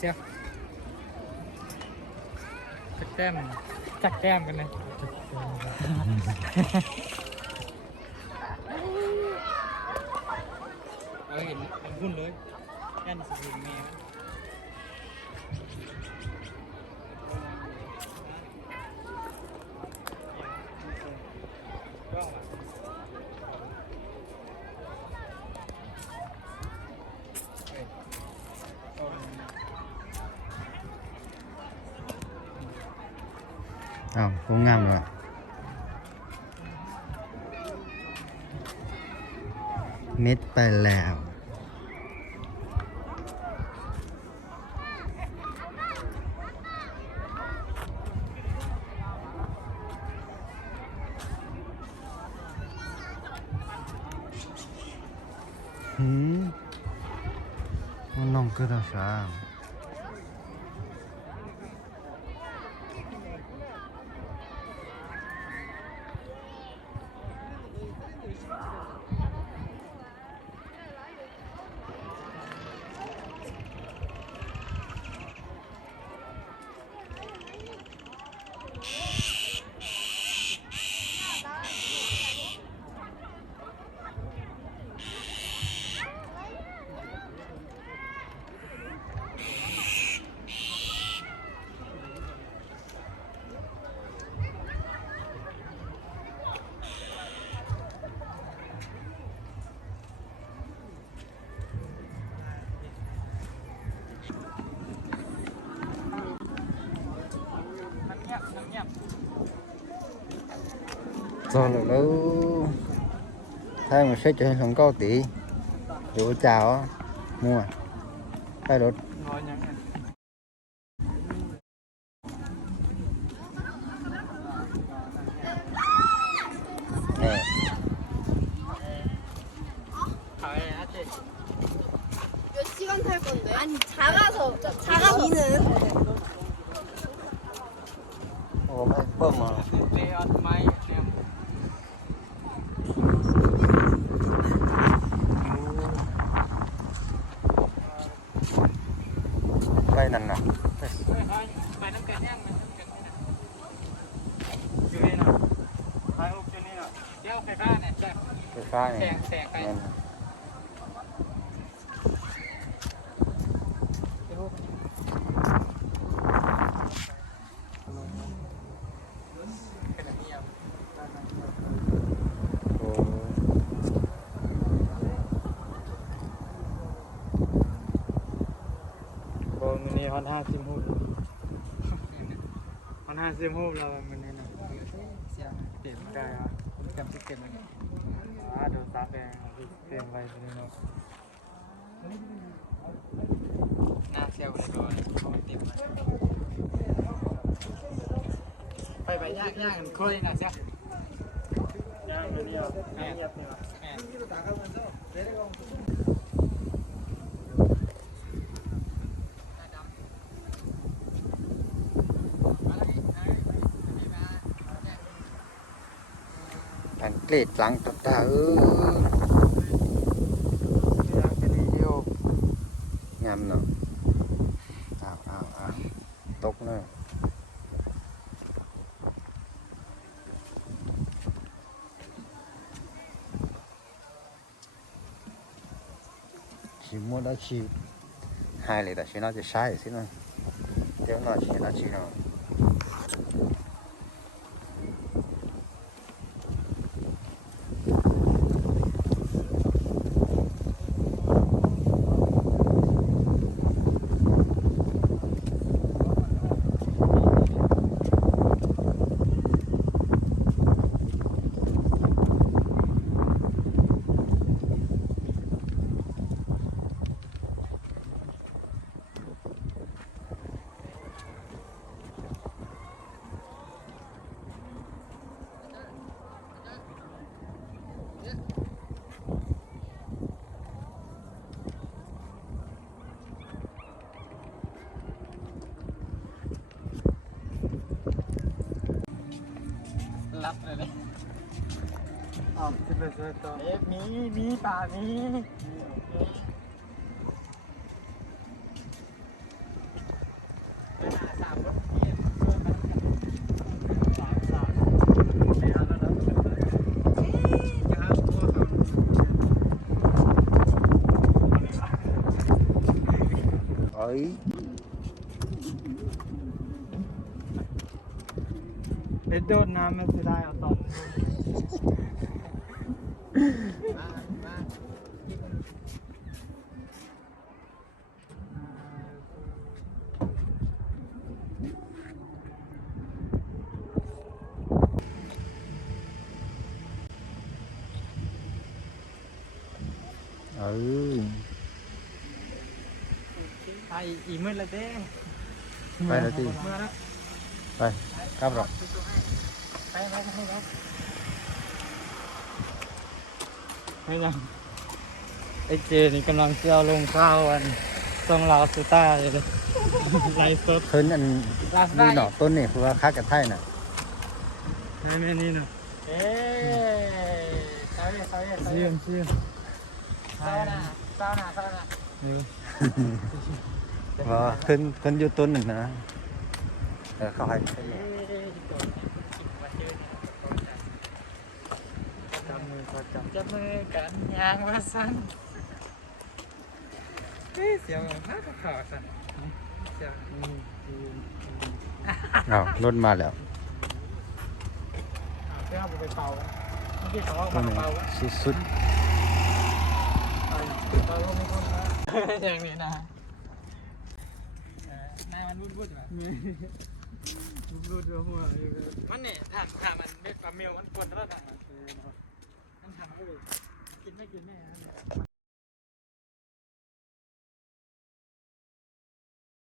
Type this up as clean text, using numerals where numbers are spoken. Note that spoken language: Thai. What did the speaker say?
เสียจักแต้มจักแต้มกันเลยเห็นมันพุ่นเลยยันสิบเมตรอ้าวคงงามเลยเม็ดไปแล้วน้องก็ได้สาม rồi nó thay một sách cho không có tí rồi chào mua thay đốt 몇 시간 탈 건데? 아니 작아서 비는 mấy bơm mà đây nè nèไปน้ำกันย่างมันน้ำกันนี่นะอยู่นี่นะไปอุบอยู่นี่นะเดี๋ยวไฟฟ้าเนี่ยแสง cái pha แส này งแสงไป nên มันนี่ฮอน50 ฮูบฮอน50 ฮูบเรามันนี่นะเสียงเปลี่ยนได้ฮะผมจำที่เก็บมันโดนตาแดงเปลี่ยนไปเลยเนาะหน้าเซลล์เลยโดนเขาเต็มไปย่างกันคุยนะเสียย่างเดียวแม่แม่ anh kẹt lăng tất cả ngầm nữa tốt nữa chỉ mua đó chỉ hai lệ đã chỉ nó chỉ sai xí nữa nếu nó chỉ nóรับเลยอ๋อจะไปช่วยต่อมีป่ามี อ้ย เด็ดโดดน้ำมันจะได้เอาตอนเออ ไปอีกมื้อละเด้ ไปแล้วติ เมื่อละ ไปกลับหรอก ไปไม่ยังไอเจนี่กำลังเที่ยวลงข้าวอันทรงลาวสุต้าเลยเลยไลฟ์สด ขึ้นอันนี่เนาะต้นนี่คือว่าคักกันไทยน่ะ ในแม่นี่เนาะเอ๊เชื่อมซาวน่ะนี่ ว่าขึ้นอยู่ต้นหนึ่งนะเขาให้ จับมือกันยางว่าสั้นเสียวมากกับขาสั้นเสียว อ้าวรถมาแล้ว เสียวไปเป่าเมื่อกี้เขาเอา ต้น มา นี้ เป่า สุด เป่าไม่พ้นนะอย่างนี้นะนายมันวุ่นแบบวุ่นหัวมันเนี่ยถ้ามันไม่ปลาเมลมันปวดแล้วนะมันทำให้กินไม่แน่